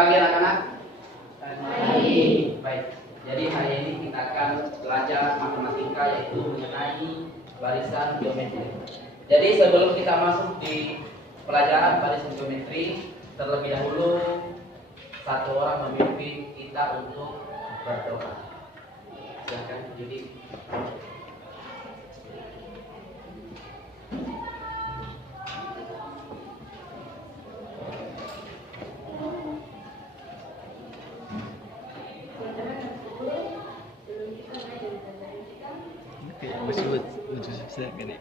pagi anak-anak. Baik. Jadi hari ini kita akan belajar matematika, yaitu mengenai barisan geometri. Jadi sebelum kita masuk di pelajaran barisan geometri, terlebih dahulu satu orang memimpin kita untuk berdoa. Silakan Judi. Susah kan ya?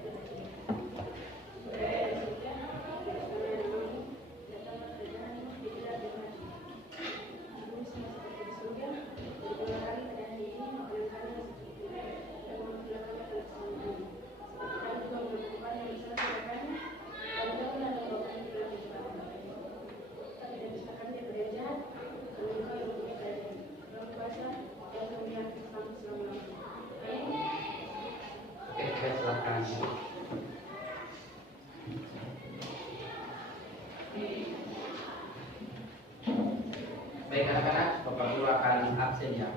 Baik anak-anak, Bapak Guru akan absen ya.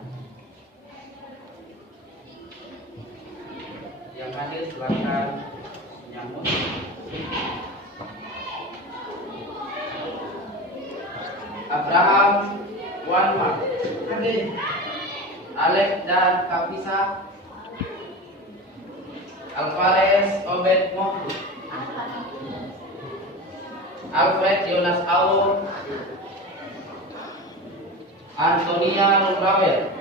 Yang hadir silakan menyambut. Abraham Wanma, Alex dan Kapisa, Alvarez Obed Mohd, Alfred Jonas Aur, Antonia Rumrawel,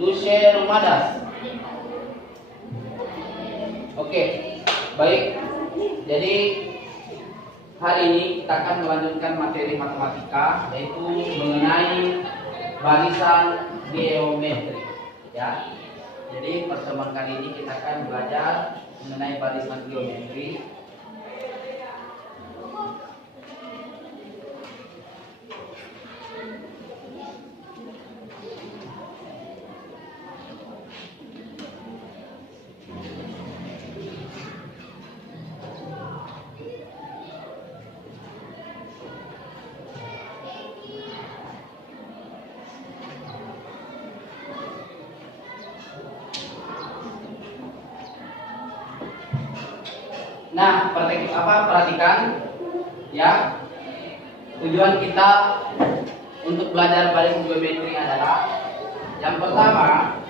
Luce Rumadas. Oke, baik. Jadi hari ini kita akan melanjutkan materi matematika, yaitu mengenai barisan geometri. Ya. Jadi pertemuan kali ini kita akan belajar mengenai barisan geometri. Nah, perhatikan ya. Tujuan kita untuk belajar barisan geometri adalah yang pertama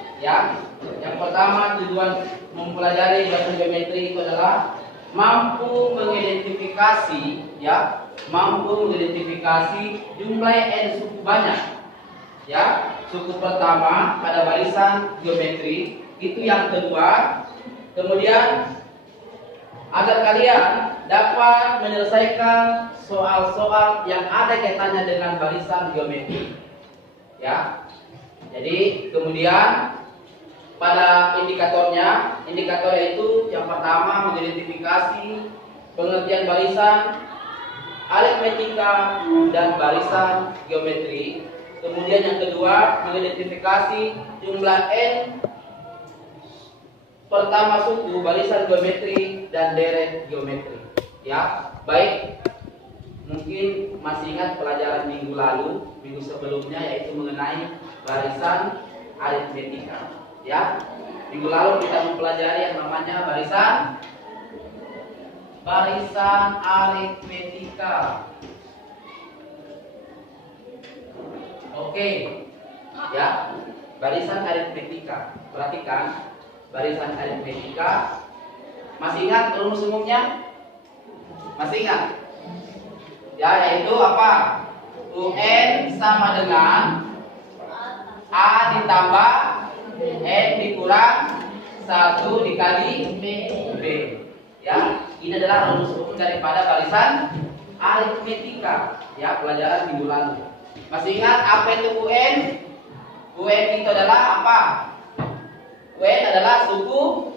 tujuan mempelajari barisan geometri itu adalah mampu mengidentifikasi jumlah n suku banyak. Ya, suku pertama pada barisan geometri, itu yang kedua. Kemudian agar kalian dapat menyelesaikan soal-soal yang ada kaitannya dengan barisan geometri. Ya. Jadi kemudian pada indikator yaitu yang pertama mengidentifikasi pengertian barisan, aritmetika dan barisan geometri. Kemudian yang kedua mengidentifikasi jumlah n pertama suku barisan geometri dan deret geometri. Ya, baik. Mungkin masih ingat pelajaran minggu sebelumnya, yaitu mengenai barisan aritmetika. Ya, minggu lalu kita mempelajari yang namanya barisan aritmetika. Oke, ya, barisan aritmetika. Perhatikan. Barisan aritmetika, masih ingat rumus umumnya? Masih ingat? Ya, yaitu apa? UN sama dengan A ditambah N dikurang 1 dikali B. Ya, ini adalah rumus umum daripada barisan aritmetika. Ya, pelajaran minggu lalu. Masih ingat apa itu UN? UN itu adalah apa? UN adalah suku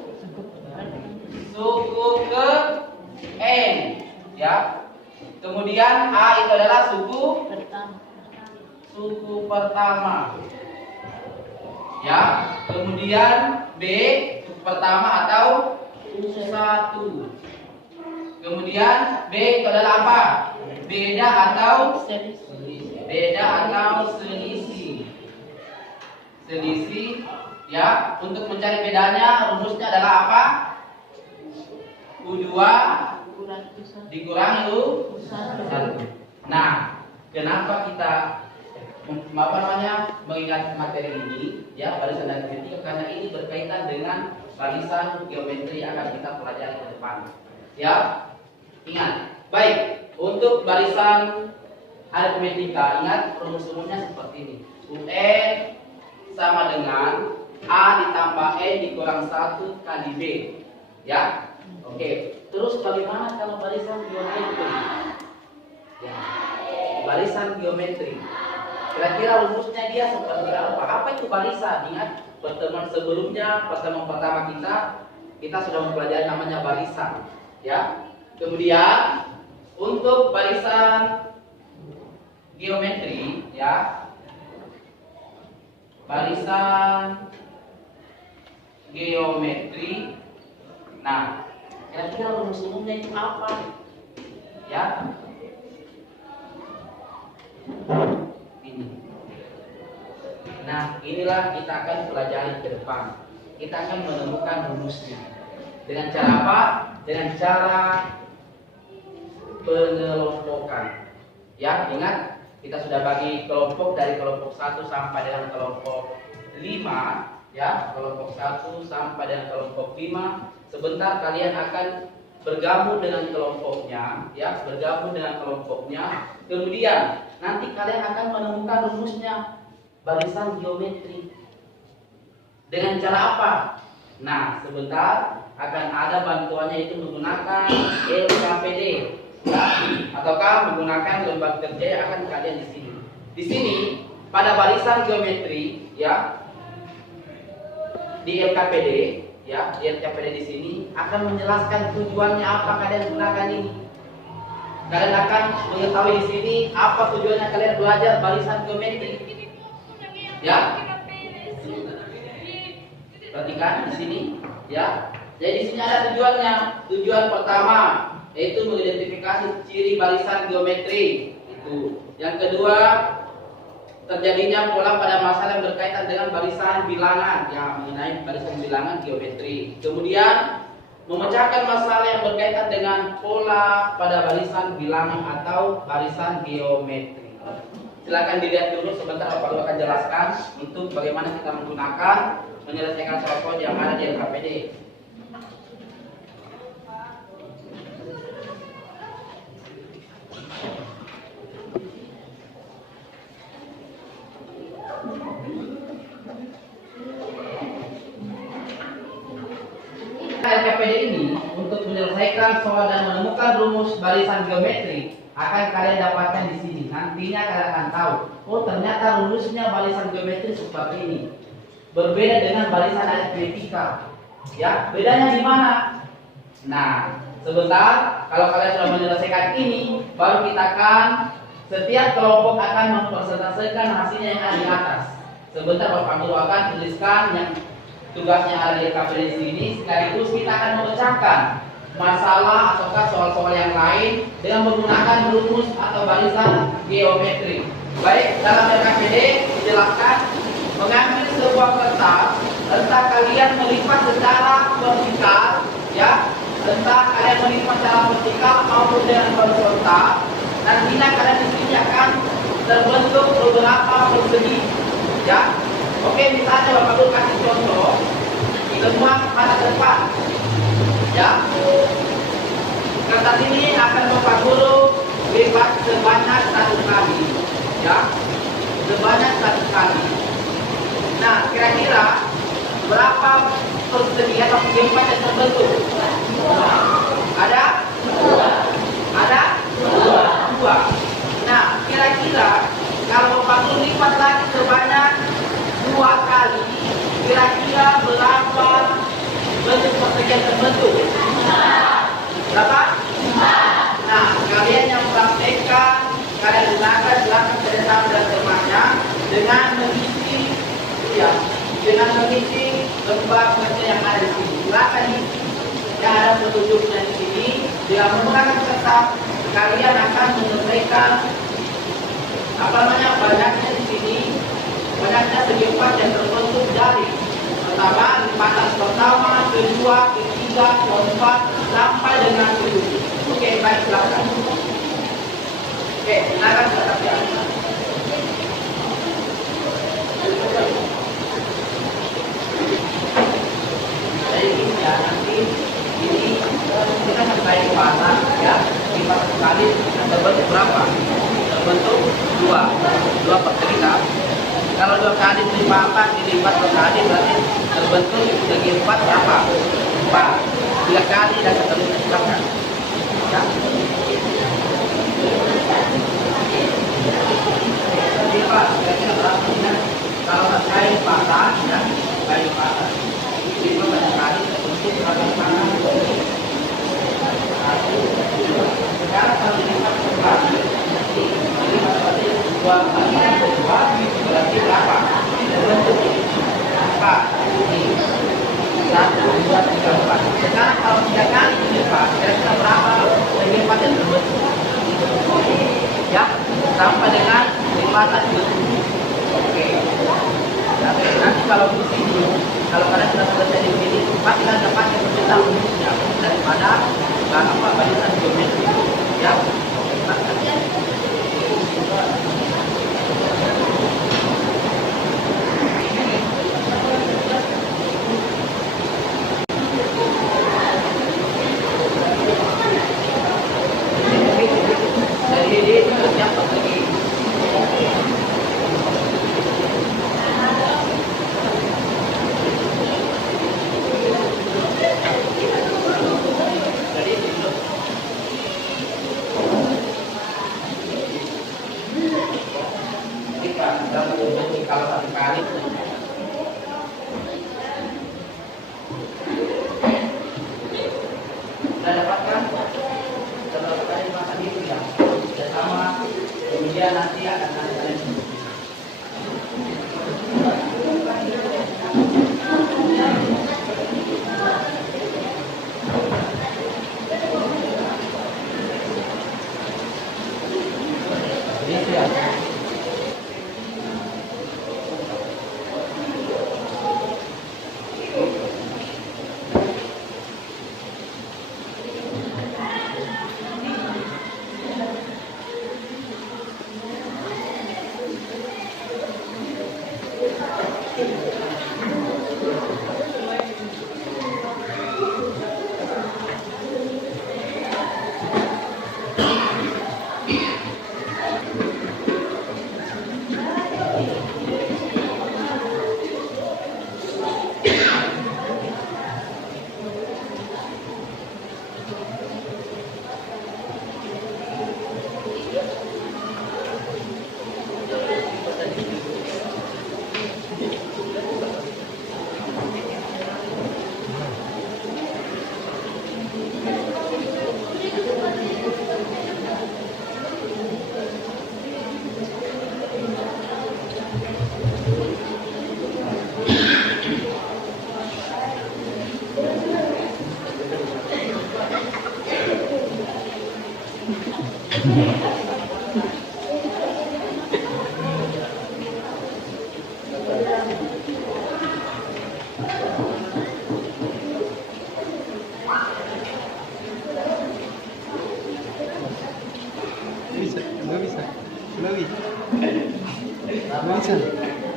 ke N, ya. Kemudian A itu adalah suku pertama. Ya. Kemudian B suku pertama atau 1. Kemudian B itu adalah apa? Beda atau selisih. Selisih, ya. Untuk mencari bedanya rumusnya adalah apa? U2 dikurangi U1. Nah, kenapa kita mengingat materi ini, ya, barisan aritmetika, karena ini berkaitan dengan barisan geometri yang akan kita pelajari ke depan. Ya, ingat. Baik, untuk barisan aritmetika, ingat rumus-rumusnya seperti ini. UN sama dengan A ditambah E dikurang 1 kali B. Ya. Oke. Terus bagaimana kalau barisan geometri? Ya. Barisan geometri. Kira-kira rumusnya dia seperti apa? Apa itu barisan? Ingat pertemuan sebelumnya, pertemuan pertama kita sudah mempelajari namanya barisan. Ya. Kemudian untuk barisan geometri, ya, barisan geometri. Nah, kira-kira rumus umumnya itu apa? Ya, ini. Nah, inilah kita akan pelajari ke depan. Kita akan menemukan rumusnya. Dengan cara apa? Dengan cara pengelompokan. Ya, ingat kita sudah bagi kelompok dari kelompok 1 sampai dengan kelompok 5, ya, kelompok 1 sampai dengan kelompok 5. Sebentar kalian akan bergabung dengan kelompoknya, ya, bergabung dengan kelompoknya. Kemudian nanti kalian akan menemukan rumusnya barisan geometri. Dengan cara apa? Nah, sebentar akan ada bantuannya, itu menggunakan LKPD, ya, ataukah menggunakan lembar kerja yang akan kalian di sini. Di sini pada barisan geometri, ya, di LKPD, ya, di LKPD di sini akan menjelaskan tujuannya apa kalian gunakan ini. Kalian akan mengetahui di sini apa tujuannya kalian belajar barisan geometri. Ya. Perhatikan di sini, ya. Jadi di sini ada tujuannya. Tujuan pertama yaitu mengidentifikasi ciri barisan geometri. Itu. Yang kedua, terjadinya pola pada masalah yang berkaitan dengan barisan bilangan, ya, mengenai barisan bilangan geometri. Kemudian memecahkan masalah yang berkaitan dengan pola pada barisan bilangan atau barisan geometri. Silakan dilihat dulu sebentar, Bapak Guru akan jelaskan untuk bagaimana kita menggunakan menyelesaikan soal yang ada di LKPD. LKPD ini untuk menyelesaikan soal dan menemukan rumus barisan geometri akan kalian dapatkan di sini. Nantinya kalian akan tahu, oh ternyata rumusnya barisan geometri seperti ini. Berbeda dengan barisan aritmetika. Ya, bedanya di mana? Nah, sebentar, kalau kalian sudah menyelesaikan ini, baru kita akan setiap kelompok akan mempresentasikan hasilnya yang ada di atas. Sebentar Bapak Guru akan tuliskan yang tugasnya ada di LKPD di sini, sekaligus kita akan memecahkan masalah ataukah soal-soal yang lain dengan menggunakan rumus atau barisan geometri. Baik, dalam LKPD dijelaskan mengambil sebuah kertas, entah kalian melipat secara vertikal, ya, entah kalian melipat secara vertikal maupun dengan horizontal. Nantinya kalian di sini akan terbentuk beberapa persegi, ya. Oke, misalnya Bapak Guru kasih contoh ilmuwan pada depan, ya. Kertas ini akan Bapak Guru lipat sebanyak 1 kali, ya, sebanyak 1 kali. Nah, kira-kira berapa persegi atau empat yang terbentuk? Ada? Ada? Dua. Nah, kira-kira kalau Bapak Guru lipat lagi sebanyak 2 kali, kira-kira berapa bentuk persegi yang terbentuk? Berapa? Nah, kalian yang praktekkan, kalian gunakan belakang kerjasama dan temannya dengan mengisi, ya, dengan mengisi lembar kerja yang ada di sini. Silakan yang ada petunjuknya di sini dengan menggunakan kertas kalian akan menyelesaikan banyaknya di sini, banyaknya segi empat yang terbentuk dari pertama, lipatan pertama, kedua, ketiga, keempat, sampai dengan ketujuh. Oke, baik, silakan. Oke, silakan silakan. Jadi ini ya, nanti ini kita sampai lipatan ya, lipat sekali terbentuk berapa? Terbentuk dua per 3. Kalau 2 kali dilipat dilipat 2 kali berarti terbentuk segi 4 berapa? 4. 3 kali dan seterusnya silakan. Ya. Jadi Pak, kira-kira berapa ya? Kalau terkait lipatan ya, kayu lipatan. Jadi banyak kali terbentuk berapa lipatan? 1, 2. Sekarang kalau dilipat kembali, dilipat berarti 2 kali 2 berarti berapa? Terbentuk 4. 1, 2, 3, 4. Sekarang kalau 3 kali dilipat, kira-kira berapa segi 4 yang terbentuk? Ya, sampai dengan lipatan 7. Oke. Nanti kalau di sini, kalau kalian sudah selesai di sini, pastikan dapat perintah rumusnya daripada barisan geometri. Ya. Dari ini siapa lagi? Kalau satu kali sudah dapatkan beberapa kali makan itu ya, sudah sama. Kemudian nanti akan kalian itu ya.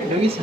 Nggak bisa.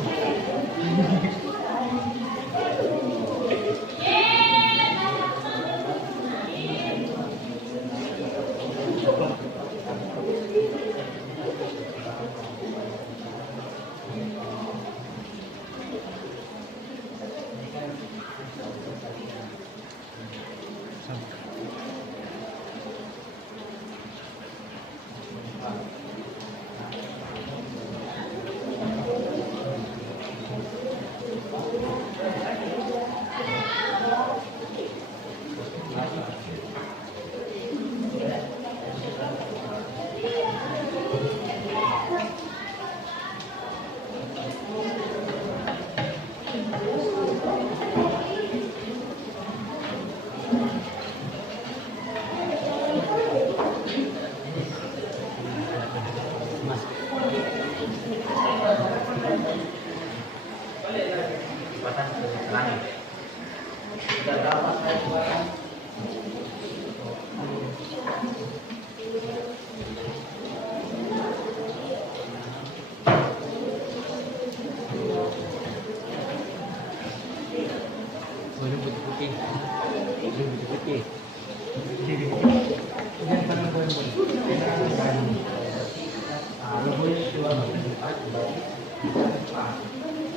rumus 2/4 dibagi 4.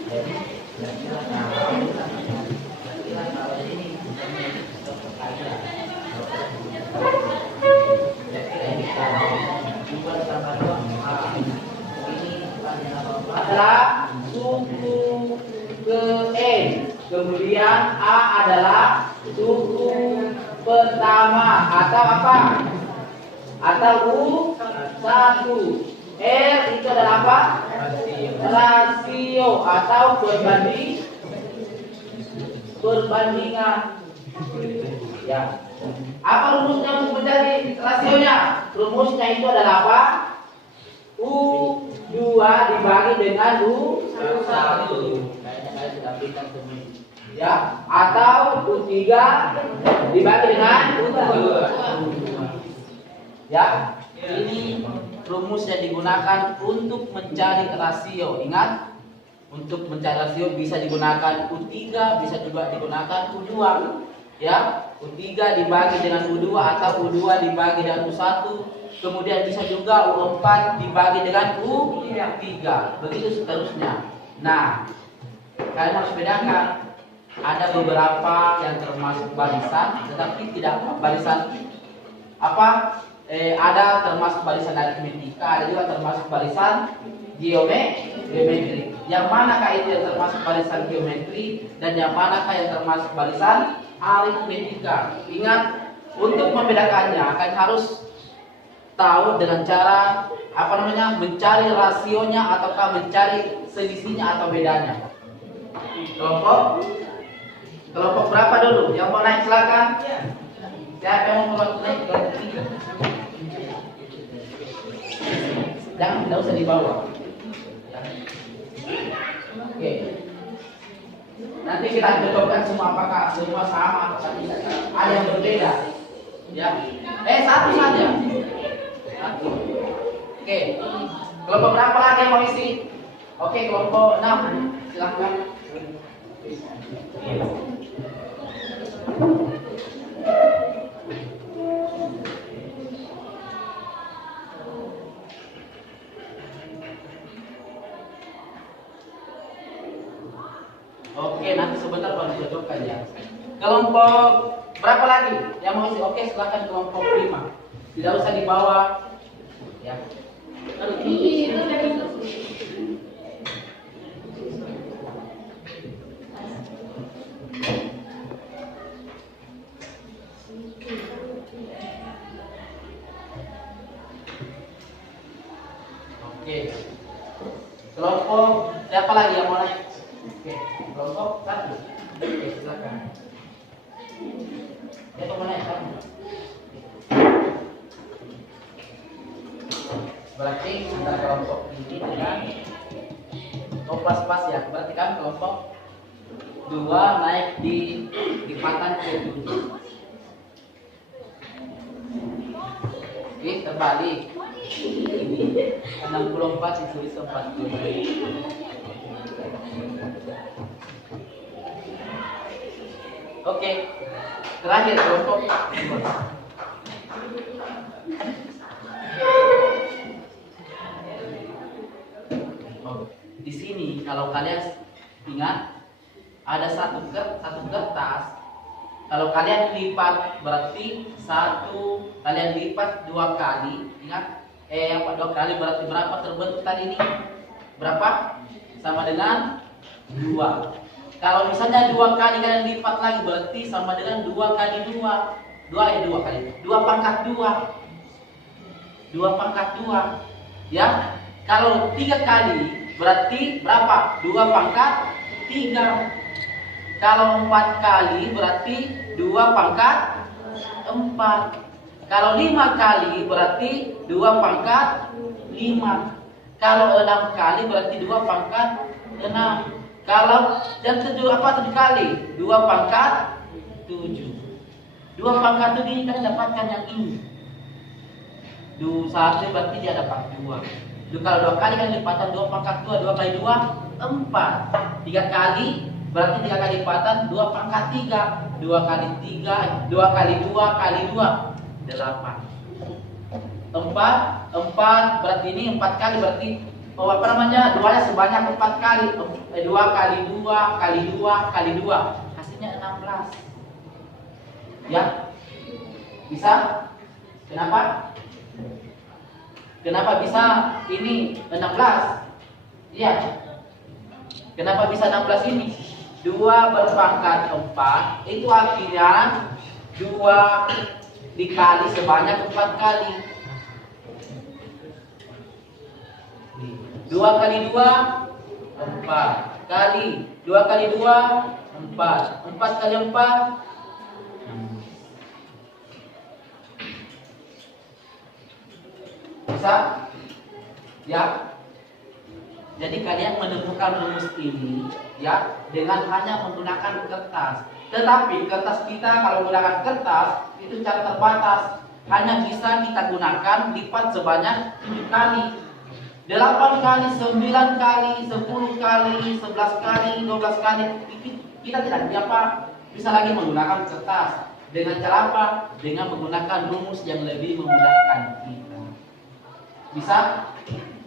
Jadi kira-kira kalau ini adalah suku ke N, kemudian A adalah suku pertama atau apa? Atau U1. R itu adalah apa? Rasio atau perbandingan. Ya. Apa rumusnya untuk mencari rasionya? Rumusnya itu adalah apa? U2 dibagi dengan U1. Kayaknya saya sudah berikan semua. Ya, atau U3 dibagi dengan U2. Ya, ini rumus yang digunakan untuk mencari rasio. Ingat, untuk mencari rasio bisa digunakan U3, bisa juga digunakan U2. Ya, U3 dibagi dengan U2 atau U2 dibagi dengan U1. Kemudian bisa juga U4 dibagi dengan U3. Begitu seterusnya. Nah, kalian harus bedakan. Ada beberapa yang termasuk barisan, tetapi tidak barisan apa? Ada termasuk barisan aritmetika, ada juga termasuk barisan geometri. Yang manakah itu yang termasuk barisan geometri dan yang manakah yang termasuk barisan aritmetika? Ingat, untuk membedakannya akan harus tahu dengan cara mencari rasionya ataukah mencari selisihnya atau bedanya. Kelompok berapa dulu? Yang mau naik silakan. Siapa yang mau naik? Jangan, tidak usah dibawa. Oke. Nanti kita cocokkan semua apakah semua sama atau tidak. Ada yang berbeda. Ya. Satu saja. Satu. Oke. Kelompok berapa lagi yang mau isi? Oke, kelompok 6. Silakan. Oke, nanti sebentar baru dicocokkan ya. Kelompok berapa lagi yang mau isi? Oke, silakan kelompok 5. Tidak usah dibawa. Ya. Oke. Kelompok siapa lagi yang mau naik? Oke, kelompok 1. Oke, silakan. Siapa mau naik? Berarti antara kelompok ini dengan pas ya. Berarti kan kelompok 2 naik di lipatan ke-7. Oke, terbalik. 64 ditulis 40. Oke, terakhir kelompok. Di sini kalau kalian ingat ada satu kertas. Kalau kalian lipat berarti kalian lipat 2 kali. Ingat, 2 kali berarti berapa terbentuk tadi ini? Berapa? Sama dengan 2. Kalau misalnya 2 kali kalian lipat lagi berarti sama dengan 2 kali 2. 2 kali. 2 pangkat 2. 2 pangkat 2. Ya. Kalau 3 kali berarti berapa? 2 pangkat 3. Kalau 4 kali berarti 2 pangkat 4. Kalau 5 kali berarti 2 pangkat 5. Kalau 6 kali berarti 2 pangkat 6. Kalau yang 7 kali? 2 pangkat 7. 2 pangkat 7 ini kan dapatkan yang ini. 1 berarti dia dapat 2. Kalau 2 kali kan lipatan 2 pangkat 2. 2 kali 2 4. 3 kali berarti 3 kali lipatan 2 pangkat 3. 2 kali 3, 2 kali 2 kali 2 8. 4 berarti ini 4 kali, berarti apa namanya, duanya sebanyak 4 kali, 2 kali 2 kali 2 kali 2, hasilnya 16. Ya, bisa? Kenapa? Kenapa bisa ini 16? Iya. Kenapa bisa 16 ini? 2 berpangkat 4 itu artinya 2 dikali sebanyak 4 kali. 2 kali 2 4 kali 2 kali 2 4 4 kali 4 bisa? Ya. Jadi kalian menemukan rumus ini ya dengan hanya menggunakan kertas. Tetapi kertas kita kalau menggunakan kertas itu cara terbatas, hanya bisa kita gunakan lipat sebanyak 7 kali. 8 kali, 9 kali, 10 kali, 11 kali, 12 kali. Kita tidak bisa lagi menggunakan kertas. Dengan cara apa? Dengan menggunakan rumus yang lebih memudahkan kita. Bisa?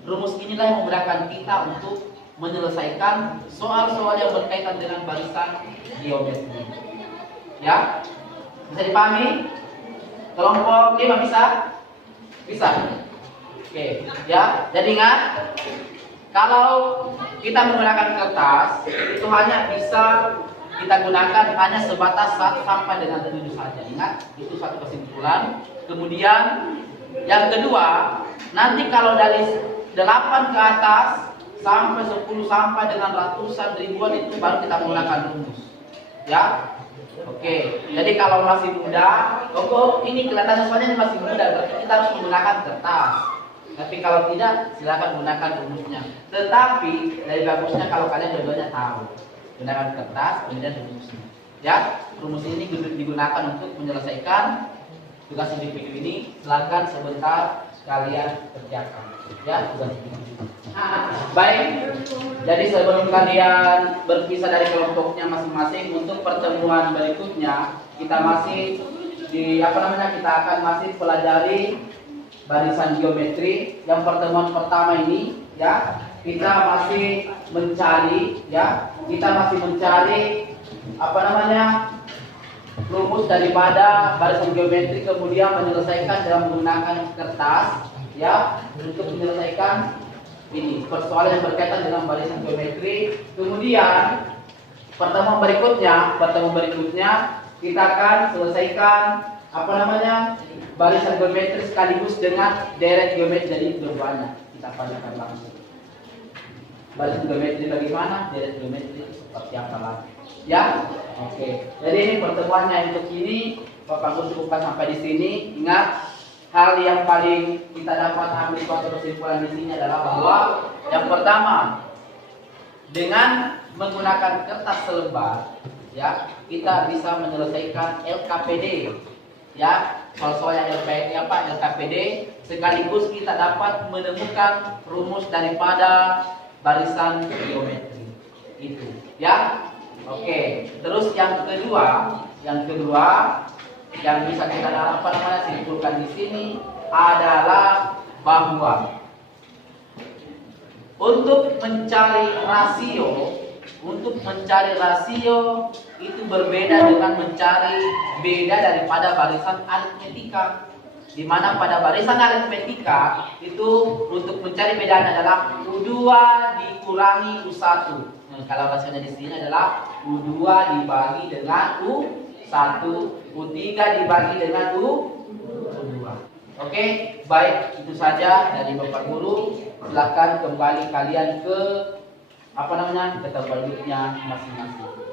Rumus inilah yang memudahkan kita untuk menyelesaikan soal-soal yang berkaitan dengan barisan geometri. Ya? Bisa dipahami? Kelompok 5 bisa? Bisa? Oke, ya. Jadi ingat, kalau kita menggunakan kertas itu hanya bisa kita gunakan hanya sebatas 1 sampai dengan 7 saja. Ingat, itu satu kesimpulan. Kemudian yang kedua, nanti kalau dari 8 ke atas sampai 10 sampai dengan ratusan ribuan itu baru kita menggunakan rumus. Ya. Oke, jadi kalau masih muda, ini kelihatannya soalnya masih muda, berarti kita harus menggunakan kertas. Tapi kalau tidak, silakan gunakan rumusnya. Tetapi dari bagusnya kalau kalian dua-duanya tahu, gunakan kertas kemudian rumusnya. Ya, rumus ini digunakan untuk menyelesaikan tugas individu ini. Silakan sebentar kalian kerjakan. Ya, tugas ini. Baik. Jadi sebelum kalian berpisah dari kelompoknya masing-masing, untuk pertemuan berikutnya kita masih kita akan masih pelajari barisan geometri. Yang pertemuan pertama ini ya, kita masih mencari rumus daripada barisan geometri, kemudian menyelesaikan dengan menggunakan kertas ya untuk menyelesaikan ini persoalan yang berkaitan dengan barisan geometri. Kemudian pertemuan berikutnya kita akan selesaikan barisan geometri sekaligus dengan deret geometri. Jadi dua-duanya kita pelajari langsung. Barisan geometri bagaimana, deret geometri seperti apa lagi. Ya, oke. Jadi ini pertemuannya untuk ini. Bapak Guru cukupkan sampai di sini. Ingat, hal yang paling kita dapat ambil suatu kesimpulan di sini adalah bahwa yang pertama, dengan menggunakan kertas selembar, ya kita bisa menyelesaikan LKPD. Ya, soal-soal yang LKPD, sekaligus kita dapat menemukan rumus daripada barisan geometri itu. Ya, oke. Terus yang kedua yang bisa kita simpulkan di sini adalah bahwa untuk mencari rasio itu berbeda dengan mencari beda daripada barisan aritmetika. Di mana pada barisan aritmetika itu untuk mencari bedanya adalah U2 dikurangi U1. Nah, kalau hasilnya di sini adalah U2 dibagi dengan U1, U3 dibagi dengan U2. Oke, baik, itu saja dari Bapak Guru. Silakan kembali kalian ke tempat duduknya masing-masing.